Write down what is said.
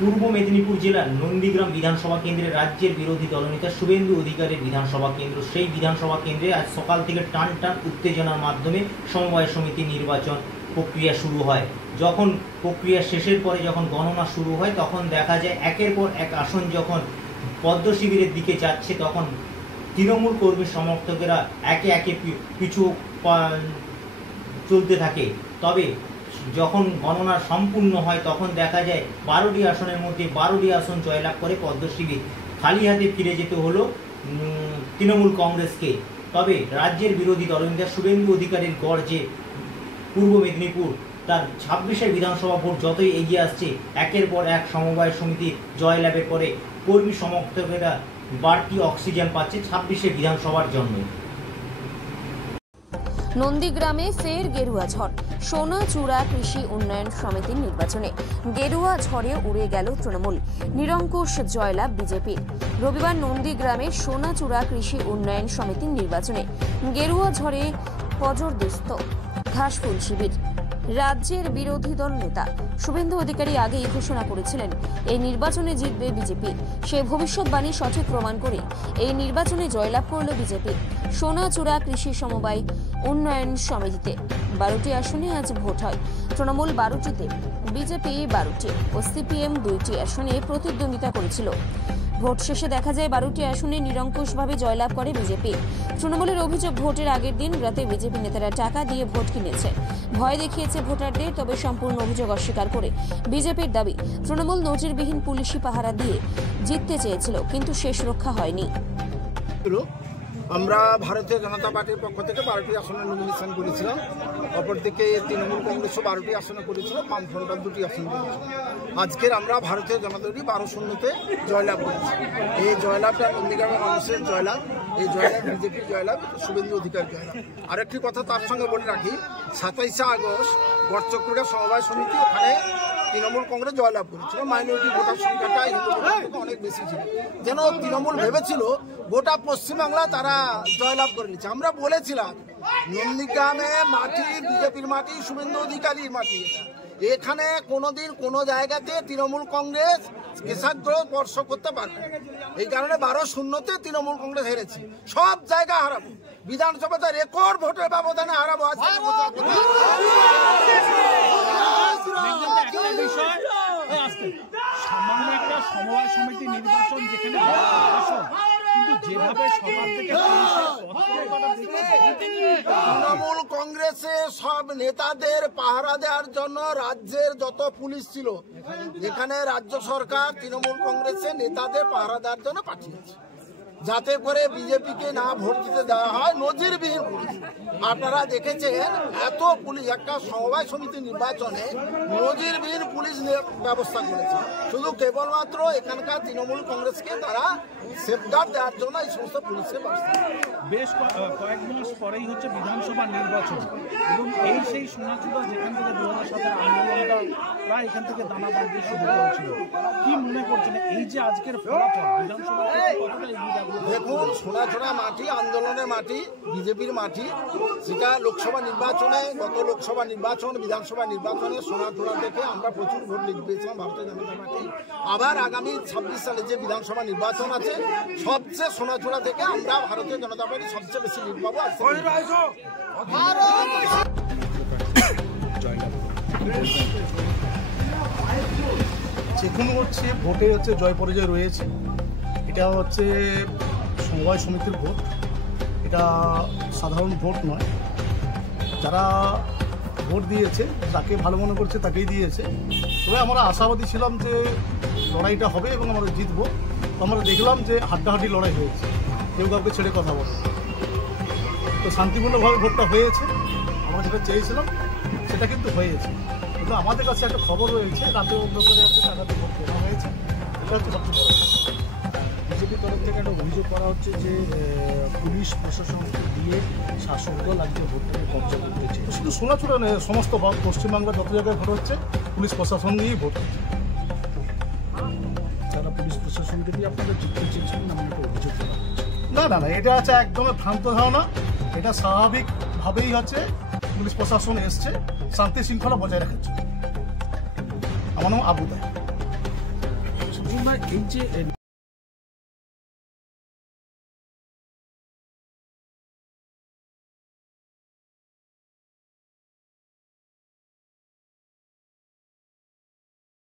পূর্ব মেদিনীপুর জেলার নন্দীগ্রাম বিধানসভা কেন্দ্রে রাজ্যের বিরোধী দলনেতা শুভেন্দু অধিকারীর বিধানসভা কেন্দ্র, সেই বিধানসভা কেন্দ্রে আজ সকাল থেকে টান উত্তেজনার মাধ্যমে সমবায় সমিতি নির্বাচন প্রক্রিয়া শুরু হয়। যখন প্রক্রিয়া শেষের পরে যখন গণনা শুরু হয় তখন দেখা যায় একের পর এক আসন যখন পদ্ম শিবিরের দিকে যাচ্ছে তখন তৃণমূল কর্মী সমর্থকেরা একে একে পিছু চলতে থাকে। তবে যখন গণনা সম্পূর্ণ হয় তখন দেখা যায় 12টি আসনের মধ্যে 12টি আসন জয়লাভ করে পদ্ম শিবির। খালি হাতে ফিরে যেতে হলো তৃণমূল কংগ্রেসকে। তবে রাজ্যের বিরোধী দলনেতা শুভেন্দু অধিকারীর গড় যে পূর্ব মেদিনীপুর তার 26শে বিধানসভা ভোট যতই এগিয়ে আসছে একের পর এক সমবায় সমিতি জয়লাভের পরে কর্মী সমর্থকেরা বাড়তি অক্সিজেন পাচ্ছে 26শে বিধানসভার জন্য। নন্দীগ্রামে ফের গেরুয়া ঝড়, সোনাচূড়া কৃষি উন্নয়ন সমিতির নির্বাচনে গেরুয়া ঝড়ে উড়ে গেল তৃণমূল, নিরঙ্কুশ জয়লাভ বিজেপির। রবিবার নন্দীগ্রামে সোনাচূড়া কৃষি উন্নয়ন সমিতির নির্বাচনে গেরুয়া ঝড়ে পজরদুস্ত ঘাসফুল শিবির। রাজ্যের বিরোধী দল নেতা শুভেন্দু অধিকারী আগেই ঘোষণা করেছিলেন এই নির্বাচনে জিতবে বিজেপি। সে ভবিষ্যৎবাণী সঠিক প্রমাণ করে এই নির্বাচনে জয়লাভ করল বিজেপি। সোনাচূড়া কৃষি সমবায় উন্নয়ন সমিতিতে 12টি আসনে আজ ভোট হয়। তৃণমূল 12টিতে, বিজেপি 12টি ও সিপিএম 2টি আসনে প্রতিদ্বন্দ্বিতা করেছিল। ভোট শেষে দেখা যায় 12টি আসনে নিরঙ্কুশভাবে জয়লাভ করে বিজেপি। তৃণমূলের অভিযোগ, ভোটের আগের দিন রাতে বিজেপি নেতারা টাকা দিয়ে ভোট কিনেছে, ভয় দেখিয়েছে ভোটারদের। তবে সম্পূর্ণ অভিযোগ অস্বীকার করে বিজেপির দাবি, তৃণমূল নজিরবিহীন পুলিশি পাহারা দিয়ে জিততে চেয়েছিল, কিন্তু শেষ রক্ষা হয়নি। আমরা ভারতীয় জনতা পার্টির পক্ষ থেকে 12টি আসনে নমিনেশন করেছিলাম, অপরদিকে তৃণমূল কংগ্রেসও 12টি আসনে করেছিল, বামফ্রন্টাল 2টি আসনে করেছিল। আজকের আমরা ভারতীয় জনতা পার্টি 12-0-তে জয়লাভ করেছি। এই জয়লাভটা নন্দীগ্রামের মানুষের জয়লাভ, এই জয়লাভ বিজেপির জয়লাভ, শুভেন্দু অধিকার জয়লাভ। আরেকটি কথা তার সঙ্গে বলে রাখি, 27শে আগস্ট গড়চক্রুড়া সমবায় সমিতি, ওখানে তৃণমূল কংগ্রেস জয়লাভ করেছিল। মাইনরিটি ভোটার সংখ্যাটা হিন্দু ভোটার থেকে অনেক বেশি ছিল, যেন তৃণমূল ভেবেছিল গোটা পশ্চিমবাংলা তারা জয়লাভ করে নিচ্ছে। আমরা বলেছিলাম নন্দীগ্রামে মাটি বিজেপির মাটি, শুভেন্দু অধিকারীর মাটি। এখানে কোনোদিন কোনো জায়গাতে তৃণমূল কংগ্রেস কেশাগ্র স্পর্শ করতে পারবে। এই কারণে 12-0-তে তৃণমূল কংগ্রেস হেরেছে। সব জায়গা হারাবো, বিধানসভাতে রেকর্ড ভোটের ব্যবধানে হারাবো। সামান্য একটা সমবায় সমিতি নির্বাচন যেখানে তৃণমূল কংগ্রেসে সব নেতাদের পাহারা দেওয়ার জন্য রাজ্যের যত পুলিশ ছিল, এখানে রাজ্য সরকার তৃণমূল কংগ্রেসের নেতাদের পাহারা দেওয়ার জন্য পাঠিয়েছে, যাতে করে বিজেপিকে না ভোট দিতে দেওয়া হয়। নজিরবিহীন পুলিশ আপনারা দেখেছেন, এত পুলিশ একটা সমবায় সমিতি নির্বাচনে নজিরবিহীন পুলিশ ব্যবস্থা করেছে, শুধু কেবলমাত্র এখানকার তৃণমূল কংগ্রেসকে তারা সেফগার্ড দেওয়ার জন্য এই সমস্ত পুলিশের ব্যবস্থা। বেশ কয়েক মাস পরেই হচ্ছে বিধানসভা নির্বাচন, এবং এই সেই সোনাচূড়া যেখান থেকে 2007-এর আন্দোলনটা প্রায় এখান থেকে দানা বাঁধতে শুরু করেছিল। কি মনে করছেন এই যে আজকের ফলাফল বিধানসভা কতটা এগিয়ে যাবে? দেখুন, সোনাচূড়া মাটি আন্দোলনের মাটি, বিজেপির মাটি, সেটা লোকসভা নির্বাচনে, গত লোকসভা নির্বাচন, বিধানসভা নির্বাচনে সোনাচূড়া থেকে আমরা প্রচুর ভোট পেয়েছিলাম ভারতীয় জনতা পার্টি। আবার আগামী 26 সালে যে বিধানসভা নির্বাচন আছে, সবচেয়ে সোনাচূড়া থেকে আমরা ভারতীয় জনতা পার্টি সবচেয়ে বেশি লিড পাবো। যেখানে হচ্ছে ভোটে হচ্ছে জয় পরাজয় রয়েছে, এটা হচ্ছে সমবায় সমিতির ভোট, এটা সাধারণ ভোট নয়। যারা ভোট দিয়েছে তাকে ভালো মনে করছে তাকেই দিয়েছে। তবে আমরা আশাবাদী ছিলাম যে লড়াইটা হবে এবং আমরা জিতবো। তো আমরা দেখলাম যে হাড্ডাহাড্ডি লড়াই হয়েছে, কেউ কাউকে ছেড়ে কথা বলে। তো শান্তিপূর্ণভাবে ভোটটা হয়েছে, আমরা যেটা চেয়েছিলাম সেটা কিন্তু হয়েছে। কিন্তু আমাদের কাছে একটা খবর রয়েছে, রাতে অন্য করে হচ্ছে টাকাতে ভোট দেওয়া হয়েছে, এটা হচ্ছে সবচেয়ে বড়। বিজেপির তরফ থেকে একটা অভিযোগ করা হচ্ছে যে পুলিশ প্রশাসনকে দিয়ে শাসক দল আজকে ভোটটাকে কবজা করতে চেয়েছে। শুধু সোনাচূড়া নয়, সমস্ত পশ্চিমবাংলার যত জায়গায় ভোট হচ্ছে পুলিশ প্রশাসন নিয়েই ভোট হচ্ছে। যারা পুলিশ প্রশাসনকে দিয়ে আপনারা জিততে চেয়েছেন এমন একটা অভিযোগ করা হচ্ছে। না না না, এটা হচ্ছে একদমই ভ্রান্ত ধারণা। এটা স্বাভাবিকভাবেই হচ্ছে পুলিশ প্রশাসন এসছে শান্তি শৃঙ্খলা বজায় রাখার জন্য। আমার নাম আবু দায়। না এই যে